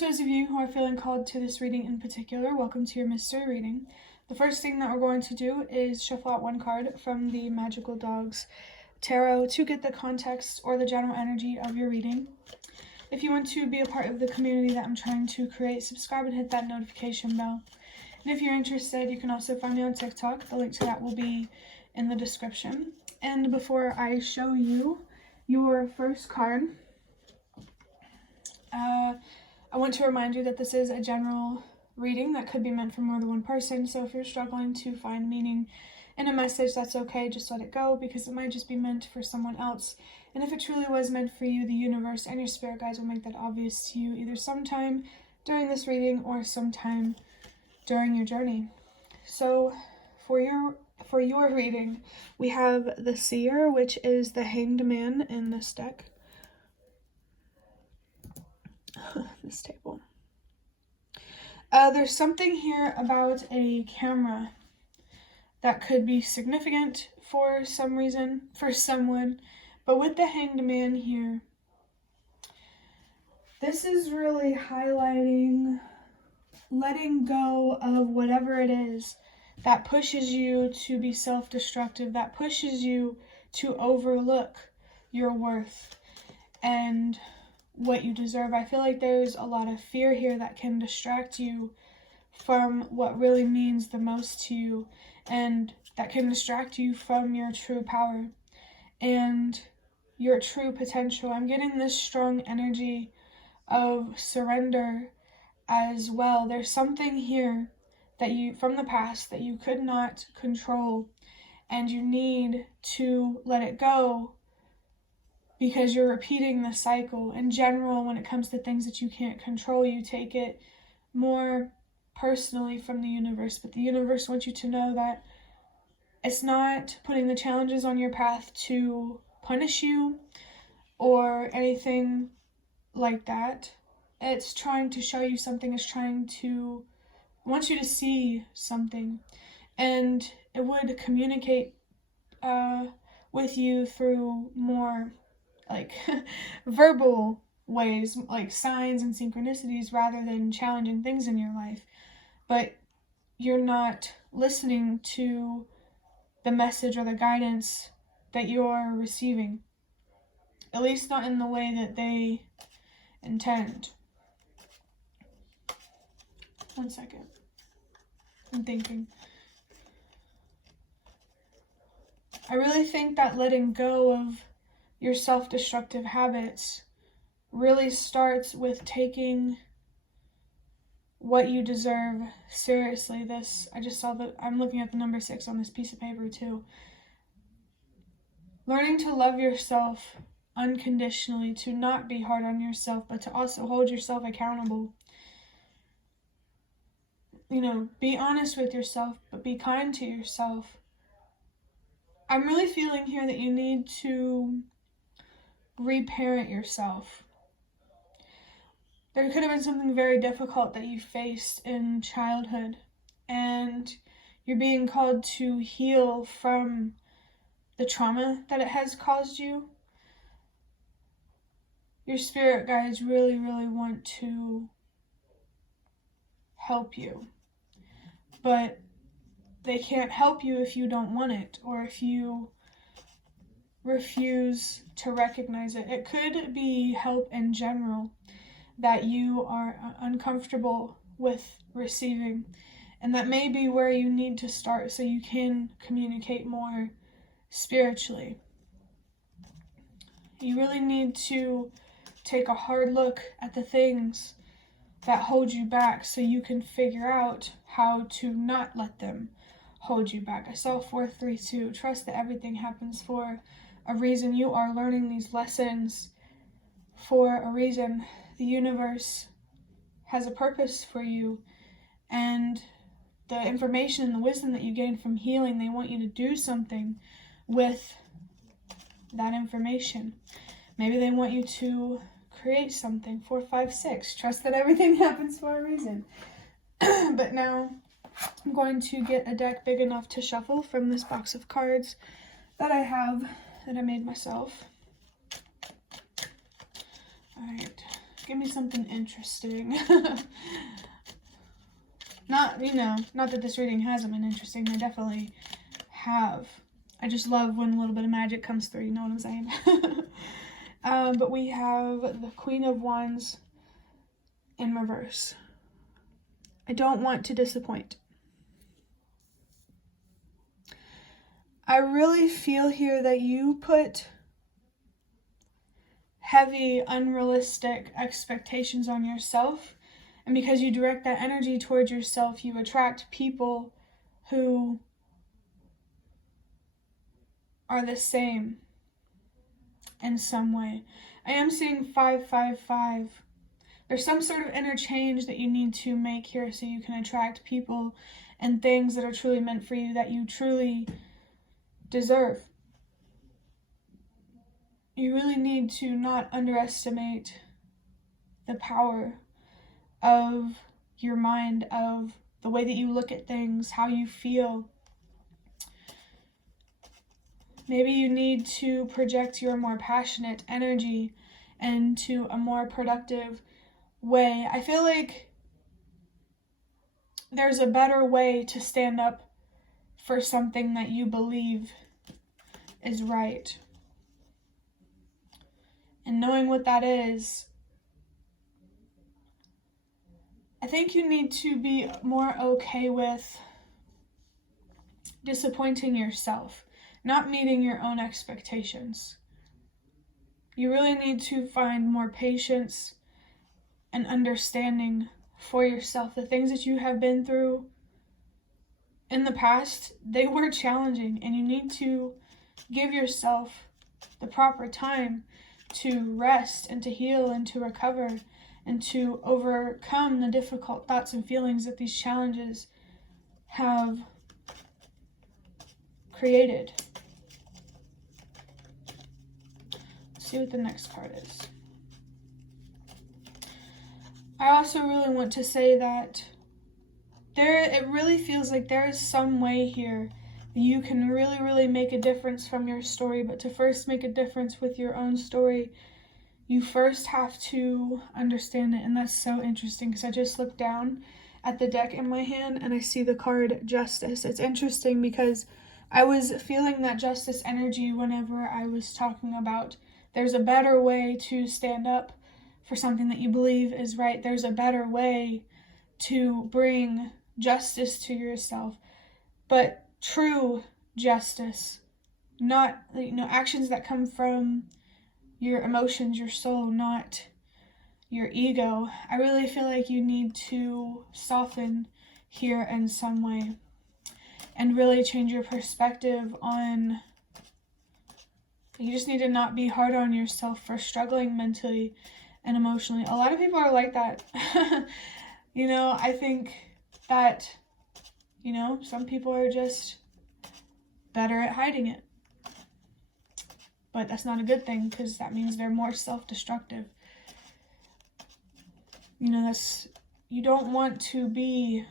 to those of you who are feeling called to this reading in particular, welcome to your mystery reading. The first thing that we're going to do is shuffle out one card from the Magical Dogs Tarot to get the context or the general energy of your reading. If you want to be a part of the community that I'm trying to create, subscribe and hit that notification bell. And if you're interested, you can also find me on TikTok. The link to that will be in the description. And before I show you your first card, I want to remind you that this is a general reading that could be meant for more than one person. So if you're struggling to find meaning in a message, that's okay. Just let it go, because it might just be meant for someone else. And if it truly was meant for you, the universe and your spirit guides will make that obvious to you either sometime during this reading or sometime during your journey. So for your reading, we have the Seer, which is the Hanged Man in this deck. This table. There's something here about a camera that could be significant for some reason, for someone, but with the Hanged Man here, this is really highlighting letting go of whatever it is that pushes you to be self-destructive, that pushes you to overlook your worth and what you deserve. I feel like there's a lot of fear here that can distract you from what really means the most to you, and that can distract you from your true power and your true potential. I'm getting this strong energy of surrender as well. There's something here that you, from the past, that you could not control, and you need to let it go because you're repeating the cycle. In general, when it comes to things that you can't control, you take it more personally from the universe, but the universe wants you to know that it's not putting the challenges on your path to punish you or anything like that. It's trying to show you something, wants you to see something, and it would communicate with you through more like verbal ways, like signs and synchronicities, rather than challenging things in your life. But you're not listening to the message or the guidance that you're receiving, at least not in the way that they intend. One second. I'm thinking. I really think that letting go of your self-destructive habits really starts with taking what you deserve seriously. I just saw that I'm looking at the number 6 on this piece of paper too. Learning to love yourself unconditionally, to not be hard on yourself, but to also hold yourself accountable. You know, be honest with yourself, but be kind to yourself. I'm really feeling here that you need to reparent yourself. There could have been something very difficult that you faced in childhood, and you're being called to heal from the trauma that it has caused you. Your spirit guides really, really want to help you, but they can't help you if you don't want it, or if you refuse to recognize it. It could be help in general that you are uncomfortable with receiving, and that may be where you need to start so you can communicate more spiritually. You really need to take a hard look at the things that hold you back so you can figure out how to not let them hold you back. I saw 432. Trust that everything happens for a reason. You are learning these lessons for a reason. The universe has a purpose for you, and the information and the wisdom that you gain from healing, they want you to do something with that information. Maybe they want you to create something. 456. Trust that everything happens for a reason. But now I'm going to get a deck big enough to shuffle from this box of cards that I have, that I made myself. Alright. Give me something interesting. Not that this reading hasn't been interesting. They definitely have. I just love when a little bit of magic comes through, you know what I'm saying? But we have the Queen of Wands in reverse. I don't want to disappoint. I really feel here that you put heavy, unrealistic expectations on yourself. And because you direct that energy towards yourself, you attract people who are the same in some way. I am seeing 555. There's some sort of interchange that you need to make here so you can attract people and things that are truly meant for you, that you truly deserve. You really need to not underestimate the power of your mind, of the way that you look at things, how you feel. Maybe you need to project your more passionate energy into a more productive way. I feel like there's a better way to stand up for something that you believe is right. And knowing what that is, I think you need to be more okay with disappointing yourself, not meeting your own expectations. You really need to find more patience and understanding for yourself. The things that you have been through in the past, they were challenging, and you need to give yourself the proper time to rest and to heal and to recover and to overcome the difficult thoughts and feelings that these challenges have created. Let's see what the next card is. I also really want to say that it really feels like there is some way here that you can really make a difference from your story. But to first make a difference with your own story, you first have to understand it. And that's so interesting because I just looked down at the deck in my hand and I see the card Justice. It's interesting because I was feeling that justice energy whenever I was talking about there's a better way to stand up for something that you believe is right. There's a better way to bring justice to yourself, but true justice, not actions that come from your emotions, your soul, not your ego. I really feel like you need to soften here in some way and really change your perspective on. You just need to not be hard on yourself for struggling mentally and emotionally. A lot of people are like that. I think that, some people are just better at hiding it. But that's not a good thing because that means they're more self-destructive. You don't want to be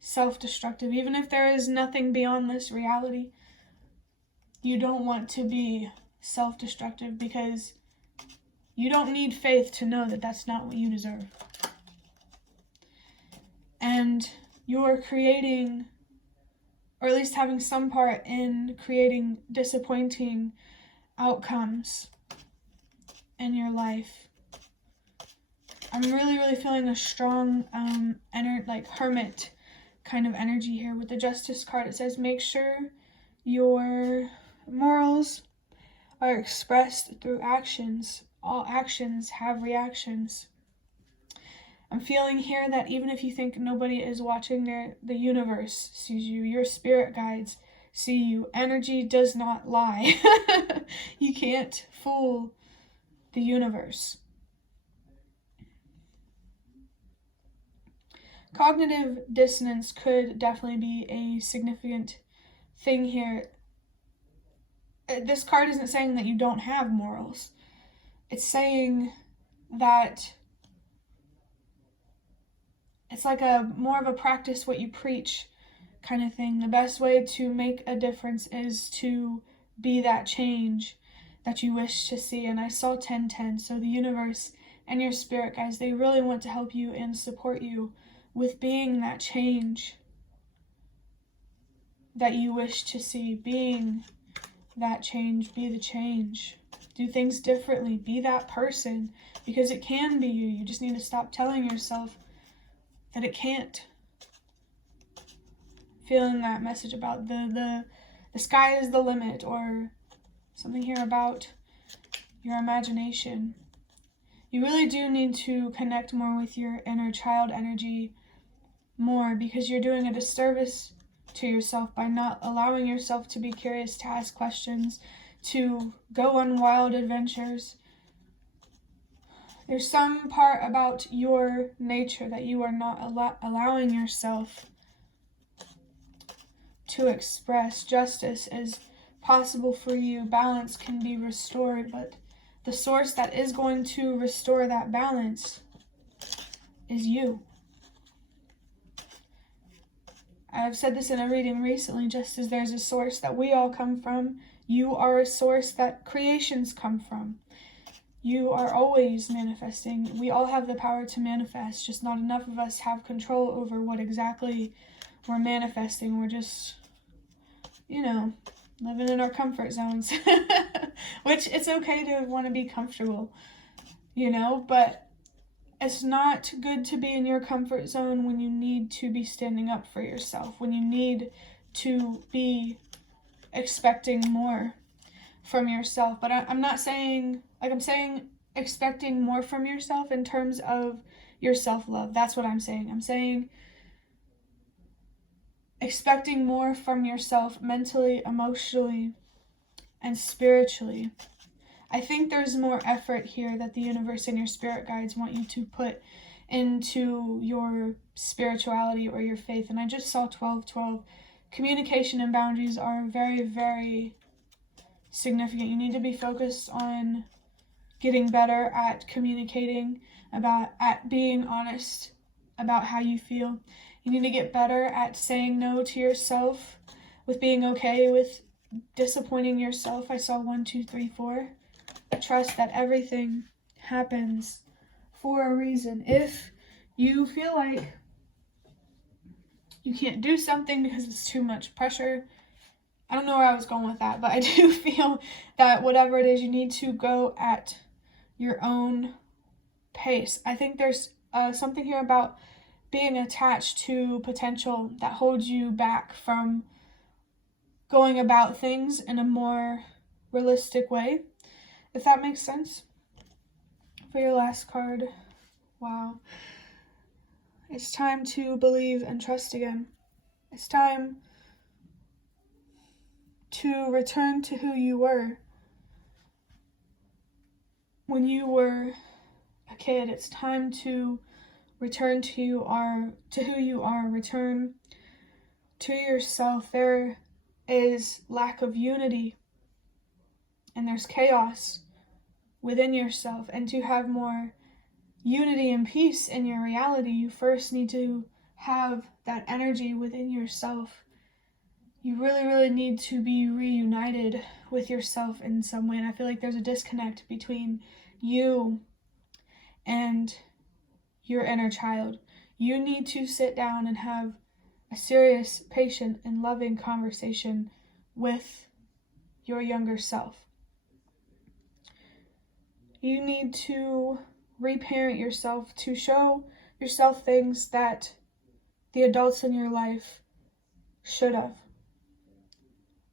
self-destructive. Even if there is nothing beyond this reality, you don't want to be self-destructive because you don't need faith to know that that's not what you deserve. And you're creating, or at least having some part in creating, disappointing outcomes in your life. I'm really feeling a strong hermit kind of energy here with the Justice card. It says make sure your morals are expressed through actions. All actions have reactions. I'm feeling here that even if you think nobody is watching, the universe sees you. Your spirit guides see you. Energy does not lie. You can't fool the universe. Cognitive dissonance could definitely be a significant thing here. This card isn't saying that you don't have morals. It's saying that it's like more of a practice what you preach kind of thing. The best way to make a difference is to be that change that you wish to see. And I saw 1010. So the universe and your spirit guides, they really want to help you and support you with being that change that you wish to see. Being that change. Be the change. Do things differently. Be that person, because it can be you. You just need to stop telling yourself that it can't. Feeling that message about the sky is the limit, or something here about your imagination. You really do need to connect more with your inner child energy more, because you're doing a disservice to yourself by not allowing yourself to be curious, to ask questions, to go on wild adventures. There's some part about your nature that you are not allowing yourself to express. Justice is possible for you. Balance can be restored, but the source that is going to restore that balance is you. I've said this in a reading recently, just as there's a source that we all come from, you are a source that creations come from. You are always manifesting. We all have the power to manifest, just not enough of us have control over what exactly we're manifesting. We're just, living in our comfort zones, which it's okay to want to be comfortable, but it's not good to be in your comfort zone when you need to be standing up for yourself, when you need to be expecting more from yourself. But I'm not saying, I'm saying expecting more from yourself in terms of your self-love. That's what I'm saying. I'm saying expecting more from yourself mentally, emotionally, and spiritually. I think there's more effort here that the universe and your spirit guides want you to put into your spirituality or your faith. And I just saw 1212. Communication and boundaries are very, very significant. You need to be focused on getting better at communicating, at being honest about how you feel. You need to get better at saying no to yourself, with being okay with disappointing yourself. I saw 1, 2, 3, 4. Trust that everything happens for a reason. If you feel like you can't do something because it's too much pressure, I don't know where I was going with that, but I do feel that whatever it is, you need to go at your own pace. I think there's something here about being attached to potential that holds you back from going about things in a more realistic way, if that makes sense. For your last card, wow. It's time to believe and trust again. It's time to return to who you were when you were a kid. It's time to return to who you are. Return to yourself. There is lack of unity and there's chaos within yourself. And to have more unity and peace in your reality, you first need to have that energy within yourself. You really, really need to be reunited with yourself in some way. And I feel like there's a disconnect between you and your inner child. You need to sit down and have a serious, patient, and loving conversation with your younger self. You need to reparent yourself, to show yourself things that the adults in your life should have.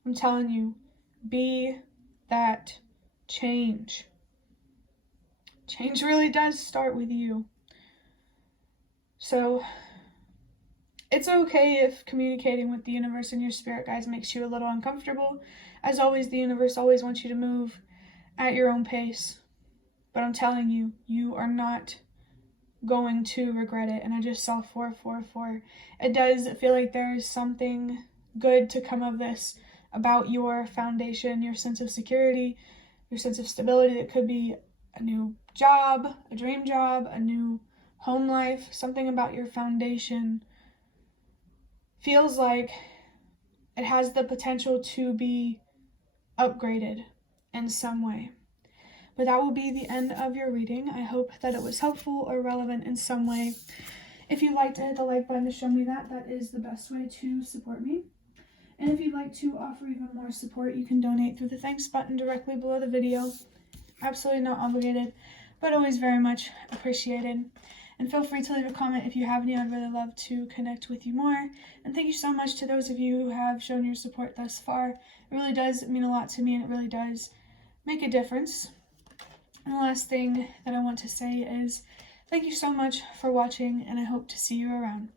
I'm telling you, be that change. Change really does start with you. So it's okay if communicating with the universe and your spirit guides makes you a little uncomfortable. As always, the universe always wants you to move at your own pace. But I'm telling you, you are not going to regret it. And I just saw 444. It does feel like there is something good to come of this about your foundation, your sense of security, your sense of stability. That could be a new job, a dream job, a new home life. Something about your foundation feels like it has the potential to be upgraded in some way. But that will be the end of your reading. I hope that it was helpful or relevant in some way. If you'd like to hit the like button to show me that, that is the best way to support me. And if you'd like to offer even more support, you can donate through the thanks button directly below the video. Absolutely not obligated, but always very much appreciated. And feel free to leave a comment if you have any. I'd really love to connect with you more. And thank you so much to those of you who have shown your support thus far. It really does mean a lot to me, and it really does make a difference. And the last thing that I want to say is thank you so much for watching, and I hope to see you around.